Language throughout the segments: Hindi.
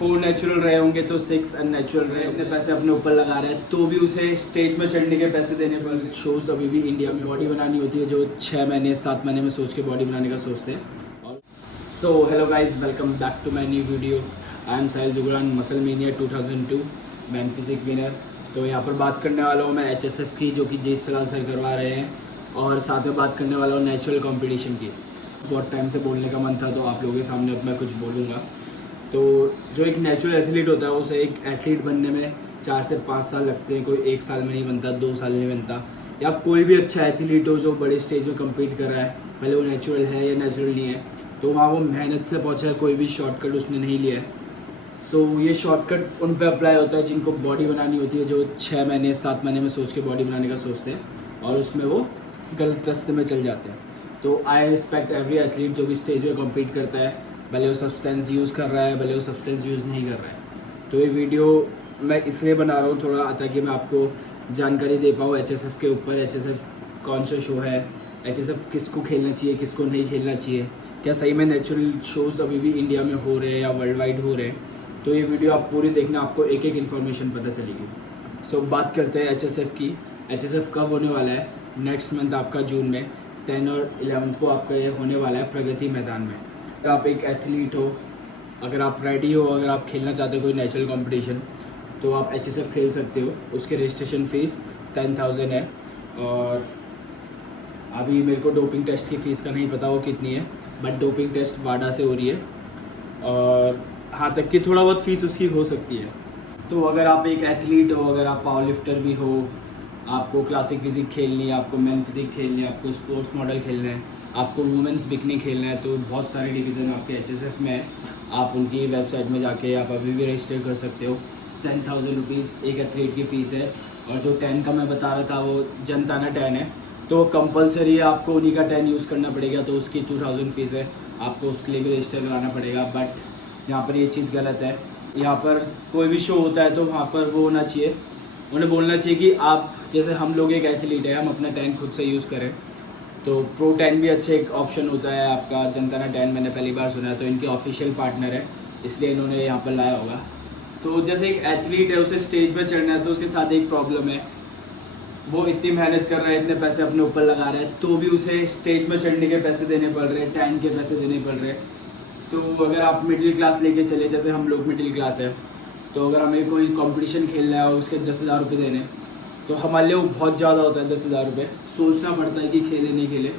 4 नेचुरल रहे होंगे तो 6 अननेचुरल रहे, अपने पैसे अपने ऊपर लगा रहे हैं तो भी उसे स्टेज में चढ़ने के पैसे देने पर शोज़ अभी भी इंडिया में बॉडी बनानी होती है जो 6 महीने 7 महीने में सोच के बॉडी बनाने का सोचते हैं। और so hello guys, welcome back to my new video. I am Sahil Jugran, Muscle Mania 2002 man physique winner. तो यहाँ पर बात करने वाला हूँ मैं HSF की, जो कि जीत सलाल सर करवा रहे हैं, और साथ में बात करने वाला हूँ नेचुरल कंपटीशन की। बहुत टाइम से बोलने का मन था तो आप लोगों के सामने अब मैं कुछ बोलूँगा। तो जो एक नेचुरल एथलीट होता है उसे एक एथलीट बनने में 4 से 5 साल लगते हैं। कोई 1 साल में नहीं बनता, 2 साल में नहीं बनता। या कोई भी अच्छा एथलीट हो जो बड़े स्टेज में कम्पीट कर रहा है, भले वो नेचुरल है या नेचुरल नहीं है, तो वहाँ वो मेहनत से पहुँचा है, कोई भी शॉर्टकट उसने नहीं लिया है। सो ये शॉर्टकट उन पे अप्लाई होता है जिनको बॉडी बनानी होती है, जो 6 महीने 7 महीने में सोच के बॉडी बनाने का सोचते हैं और उसमें वो गलत रास्ते में चल जाते हैं। तो आई रिस्पेक्ट एवरी एथलीट जो भी स्टेज पे कम्पीट करता है, भले वो सब्सटेंस यूज़ कर रहा है, भले वो सब्सटेंस यूज़ नहीं कर रहा है। तो ये वीडियो मैं इसलिए बना रहा हूँ थोड़ा, ताकि मैं आपको जानकारी दे पाऊँ HSF के ऊपर। HSF कौन सा शो है, HSF किसको खेलना चाहिए, किसको नहीं खेलना चाहिए, क्या सही में नेचुरल शोज़ अभी भी इंडिया में हो रहे हैं या वर्ल्ड वाइड हो रहे हैं। तो ये वीडियो आप पूरी देखना, आपको एक एक इन्फॉर्मेशन पता चलेगी। सो बात करते हैं HSF की। HSF कब होने वाला है? नेक्स्ट मंथ आपका जून में 10 और 11 को आपका ये होने वाला है प्रगति मैदान में। अगर आप एक एथलीट हो, अगर आप रेडी हो, अगर आप खेलना चाहते हो कोई नेचुरल कंपटीशन, तो आप HSF खेल सकते हो। उसके रजिस्ट्रेशन फ़ीस 10,000 है। और अभी मेरे को डोपिंग टेस्ट की फ़ीस का नहीं पता वो कितनी है, बट डोपिंग टेस्ट वाडा से हो रही है, और हाँ तक कि थोड़ा बहुत फ़ीस उसकी हो सकती है। तो अगर आप एक एथलीट हो, अगर आप पावर लिफ्टर भी हो, आपको क्लासिक फिजिक खेलनी है, आपको मैन फिजिक खेलनी है, आपको स्पोर्ट्स मॉडल खेलना है, आपको वुमेंस बिकनी खेलना है, तो बहुत सारे डिवीज़न आपके HSF में है। आप उनकी वेबसाइट में जाके आप अभी भी रजिस्टर कर सकते हो। 10,000 रुपीज़ एक एथलीट की फ़ीस है। और जो 10 का मैं बता रहा था वो जनताना 10 है, तो कंपलसरी है, आपको उन्हीं का 10 यूज़ करना पड़ेगा। तो उसकी 2,000 फ़ीस है, आपको उसके लिए भी रजिस्टर कराना पड़ेगा। बट यहाँ पर ये चीज़ गलत है। यहाँ पर कोई भी शो होता है तो वहाँ पर वो होना चाहिए, उन्हें बोलना चाहिए कि आप, जैसे हम लोग एक एथलीट है, हम अपना 10 खुद से यूज़ करें। तो प्रो 10 भी अच्छा एक ऑप्शन होता है आपका। जनताना 10 मैंने पहली बार सुना है, तो इनके ऑफिशियल पार्टनर है, इसलिए इन्होंने यहाँ पर लाया होगा। तो जैसे एक एथलीट है, उसे स्टेज पर चढ़ना है, तो उसके साथ एक प्रॉब्लम है, वो इतनी मेहनत कर रहा है, इतने पैसे अपने ऊपर लगा रहे हैं, तो भी उसे स्टेज में चढ़ने के पैसे देने पड़ रहे हैं, टाइम के पैसे देने पड़ रहे हैं। तो अगर आप मिडिल क्लास लेके चले, जैसे हम लोग मिडिल क्लास है, तो अगर हमें कोई कंपटीशन खेलना है और उसके 10,000 रुपये देने, तो हमारे लिए वो बहुत ज़्यादा होता है। 10,000 रुपये सोचना पड़ता है कि खेले नहीं खेले।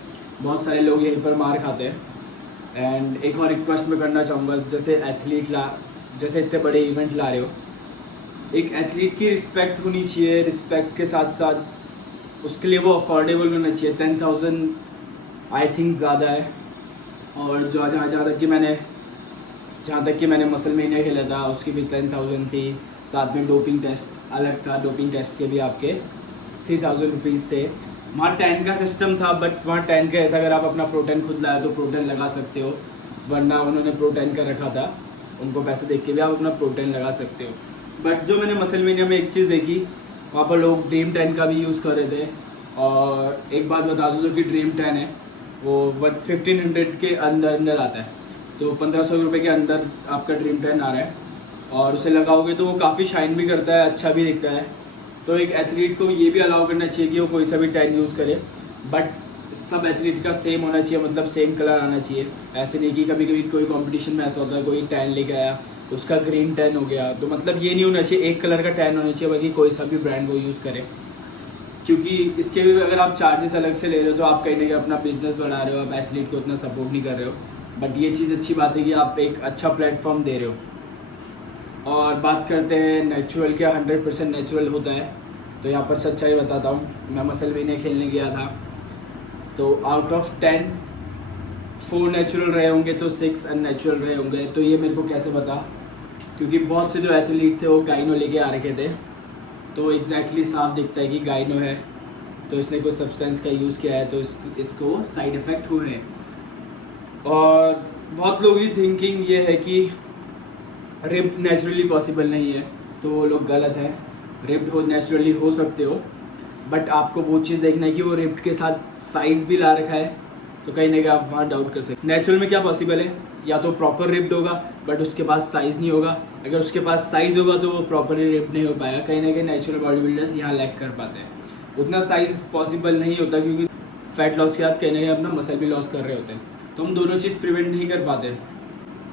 बहुत सारे लोग यहीं पर मार खाते हैं। एंड एक और रिक्वेस्ट मैं करना चाहूँगा, जैसे इतने बड़े इवेंट ला रहे हो, एक एथलीट की रिस्पेक्ट होनी चाहिए। रिस्पेक्ट के साथ साथ उसके लिए वो अफोर्डेबल होना चाहिए। 10,000 आई थिंक ज़्यादा है। और जहाँ तक कि मैंने मसल मीनिया खेला था, उसकी भी 10,000 थी। साथ में डोपिंग टेस्ट अलग था, डोपिंग टेस्ट के भी आपके 3,000 रुपीज़ थे। वहाँ 10 का सिस्टम था, बट वहाँ 10 का था, अगर आप अपना प्रोटीन खुद लाए तो प्रोटीन लगा सकते हो, वरना उन्होंने प्रोटीन का रखा था, उनको पैसे देख के भी आप अपना प्रोटीन लगा सकते हो। बट जो मैंने मसल मीनिया में एक चीज़ देखी, वहाँ पर लोग ड्रीम 10 का भी यूज़ कर रहे थे। और एक बात बता दूँ, जो कि ड्रीम 10 है वो 1500 के अंदर आता है, तो 1,500 रुपये के अंदर आपका ड्रीम 10 आ रहा है। और उसे लगाओगे तो वो काफ़ी शाइन भी करता है, अच्छा भी दिखता है। तो एक एथलीट को ये भी अलाउ करना चाहिए कि वो कोई सा भी 10 यूज़ करे, बट सब एथलीट का सेम होना चाहिए, मतलब सेम कलर आना चाहिए। ऐसे नहीं कि कभी कभी कोई कंपटीशन में ऐसा होता है, कोई 10 लेके आया, उसका ग्रीन 10 हो गया, तो मतलब ये नहीं होना चाहिए। एक कलर का 10 होना चाहिए, बाकी कोई सा भी ब्रांड वो यूज़ करे। क्योंकि इसके भी अगर आप चार्जेस अलग से ले रहे हो तो आप कहीं ना कहीं अपना बिजनेस बढ़ा रहे हो, आप एथलीट को उतना सपोर्ट नहीं कर रहे हो। बट ये चीज़ अच्छी बात है कि आप एक अच्छा प्लेटफॉर्म दे रहे हो। और बात करते हैं नेचुरल, क्या 100% नेचुरल होता है? तो यहाँ पर सच्चाई बताता हूँ। मैं मसल मीनिया खेलने गया था, तो आउट ऑफ 10 4 नेचुरल रहे होंगे तो 6 अननेचुरल रहे होंगे। तो ये मेरे को कैसे पता? क्योंकि बहुत से जो एथलीट थे वो गाइनो लेके आ रखे थे, तो एग्जैक्टली साफ दिखता है कि गाइनो है, तो इसने कुछ सब्सटेंस का यूज़ किया है, तो इसको साइड इफ़ेक्ट हुए हैं। और बहुत लोगों की थिंकिंग ये है कि रिप्ड नेचुरली पॉसिबल नहीं है, तो वो लोग गलत है। रिप्ड हो नेचुरली हो सकते हो, बट आपको वो चीज़ देखना है कि वो रिप्ड के साथ साइज़ भी ला रखा है, तो कहीं ना कहीं आप वहाँ डाउट कर सकते। नेचुरल में क्या पॉसिबल है? या तो प्रॉपर रिप्ड होगा, बट उसके पास साइज़ नहीं होगा। अगर उसके पास साइज़ होगा तो वो प्रॉपरली रिप नहीं हो पाएगा। कहीं ना कहीं नेचुरल बॉडी बिल्डर्स यहाँ लैक कर पाते हैं, उतना साइज़ पॉसिबल नहीं होता, क्योंकि फैट लॉस के साथ कहीं ना कहीं अपना मसल भी लॉस कर रहे होते हैं, तो हम दोनों चीज़ प्रिवेंट नहीं कर पाते।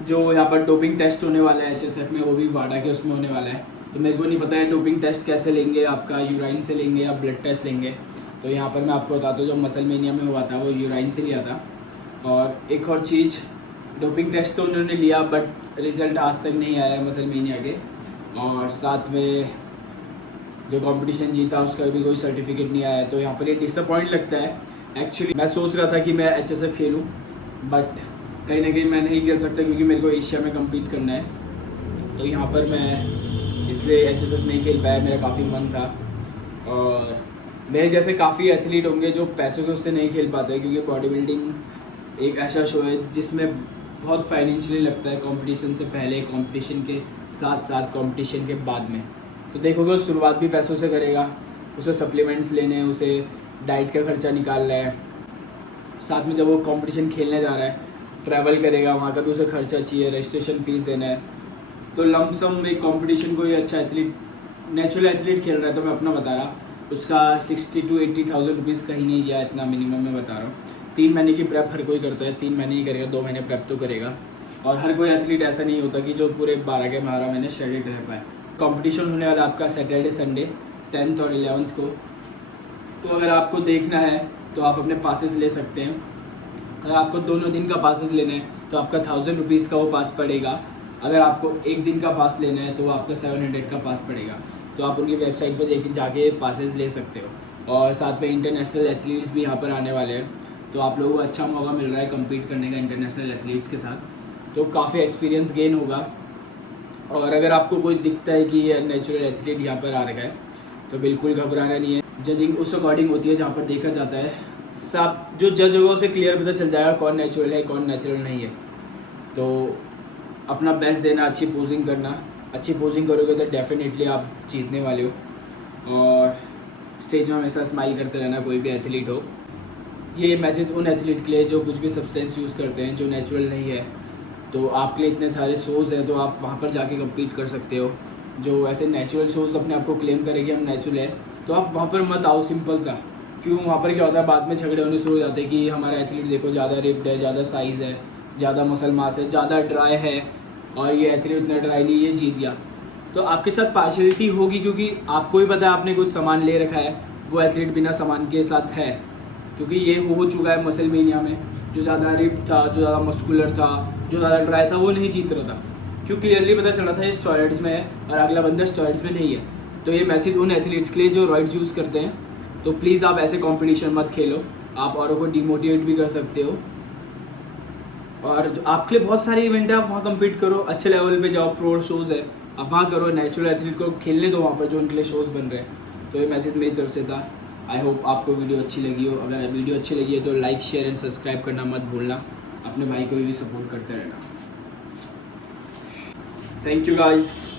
जो यहाँ पर डोपिंग टेस्ट होने वाला है HSF में, वो भी वाडा के उसमें होने वाला है। तो मेरे को नहीं पता है डोपिंग टेस्ट कैसे लेंगे, आपका यूराइन से लेंगे या ब्लड टेस्ट लेंगे। तो यहाँ पर मैं आपको बताता हूँ, जो मसल मेनिया में हुआ था वो यूराइन से लिया था। और एक और चीज़, डोपिंग टेस्ट तो उन्होंने लिया बट रिज़ल्ट आज तक नहीं आया मसल मेनिया के, और साथ में जो कंपटीशन जीता उसका भी कोई सर्टिफिकेट नहीं आया। तो यहाँ पर ये डिसअपॉइंट लगता है। एक्चुअली मैं सोच रहा था कि मैं HSF खेलूँ, बट कहीं ना कहीं मैं नहीं खेल सकता क्योंकि मेरे को एशिया में कम्पीट करना है। तो यहाँ पर मैं इसलिए HSF नहीं खेल पाया, मेरा काफ़ी मन था। और मेरे जैसे काफ़ी एथलीट होंगे जो पैसों के उससे नहीं खेल पाते, क्योंकि बॉडी बिल्डिंग एक ऐसा शो है जिसमें बहुत फाइनेंशियली लगता है, कंपटीशन से पहले, कंपटीशन के साथ साथ, कंपटीशन के बाद में। तो देखोगे शुरुआत भी पैसों से करेगा, उसे सप्लीमेंट्स लेने, उसे डाइट का खर्चा निकालना है, साथ में जब वो कंपटीशन खेलने जा रहा है ट्रैवल करेगा, वहाँ का भी उसे खर्चा चाहिए, रजिस्ट्रेशन फ़ीस देना है। तो लमसम एक कंपटीशन कोई अच्छा एथलीट, नेचुरल एथलीट खेल रहा है, तो मैं अपना बता रहा, उसका 60 to 80,000 रुपीज़ कहीं नहीं गया, इतना मिनिमम मैं बता रहा हूँ। 3 महीने की प्रेप हर कोई करता है, 3 महीने ही करेगा, 2 महीने प्रेप तो करेगा। और हर कोई एथलीट ऐसा नहीं होता कि जो पूरे 12 के 12 महीने शेडेड रह पाए। कंपटीशन होने वाला आपका सैटरडे संडे 10th और 11th को। तो अगर आपको देखना है तो आप अपने पासेस ले सकते हैं। अगर आपको दोनों दिन का पासेस लेना है तो आपका 1000 रुपीज़ का वो पास पड़ेगा। अगर आपको एक दिन का पास लेना है तो वो आपका 700 का पास पड़ेगा। तो आप उनकी वेबसाइट पर जाके पासेस ले सकते हो। और साथ में इंटरनेशनल एथलीट्स भी यहाँ पर आने वाले हैं, तो आप लोगों को अच्छा मौका मिल रहा है कम्पीट करने का इंटरनेशनल एथलीट्स के साथ। तो काफ़ी एक्सपीरियंस गेन होगा। और अगर आपको कोई दिखता है कि ये नेचुरल एथलीट यहाँ पर आ रखा है तो बिल्कुल घबराना नहीं है। जजिंग उस अकॉर्डिंग होती है जहाँ पर देखा जाता है, सब जो जज होगा उसे क्लियर पता चल जाएगा कौन नेचुरल है कौन नेचुरल नहीं है। तो अपना बेस्ट देना, अच्छी पोजिंग करना, अच्छी पोजिंग करोगे तो डेफिनेटली आप जीतने वाले हो। और स्टेज में हमेशा स्माइल करते रहना, कोई भी एथलीट हो। ये मैसेज उन एथलीट के लिए जो कुछ भी सब्सटेंस यूज़ करते हैं, जो नेचुरल नहीं है। तो आपके लिए इतने सारे शोज़ हैं, तो आप वहाँ पर जाके कम्पीट कर सकते हो। जो ऐसे नेचुरल शोज़ अपने आप को क्लेम करेंगे हम नेचुरल है, तो आप वहाँ पर मत आओ, सिंपल सा। क्यों वहाँ पर क्या होता है, बाद में झगड़े होने शुरू हो जाते हैं कि हमारा एथलीट देखो ज़्यादा रिप्ड है, ज़्यादा साइज़ है, ज़्यादा मसल मास है, ज़्यादा ड्राई है, और ये एथलीट उतना ड्राई नहीं, ये जीत गया। तो आपके साथ पार्शियलिटी होगी, क्योंकि आपको ही पता है आपने कुछ सामान ले रखा है, वो एथलीट बिना सामान के साथ है। क्योंकि ये हो चुका है मसल मेनिया में, जो ज़्यादा रिप्ड था, जो ज़्यादा मस्कुलर था, जो ज़्यादा ड्राई था, वो नहीं जीत रहा था। क्यों क्लियरली पता चल रहा था ये स्टेरॉइड्स में है और अगला बंदा स्टेरॉइड्स में नहीं है। तो ये मैसेज उन एथलीट्स के लिए जो रॉइड्स यूज़ करते हैं। तो प्लीज़ आप ऐसे कंपटीशन मत खेलो, आप औरों को डिमोटिवेट भी कर सकते हो। और जो आपके लिए बहुत सारे इवेंट है, आप वहाँ कम्पीट करो, अच्छे लेवल पे जाओ, प्रो शोज़ है, आप वहाँ करो, नेचुरल एथलीट को खेलने दो वहाँ पर जो उनके लिए शोज़ बन रहे हैं। तो ये मैसेज मेरी तरफ से था। आई होप आपको वीडियो अच्छी लगी हो। अगर वीडियो अच्छी लगी है तो लाइक, शेयर एंड सब्सक्राइब करना मत भूलना। अपने भाई को भी सपोर्ट करते रहना। Thank you guys.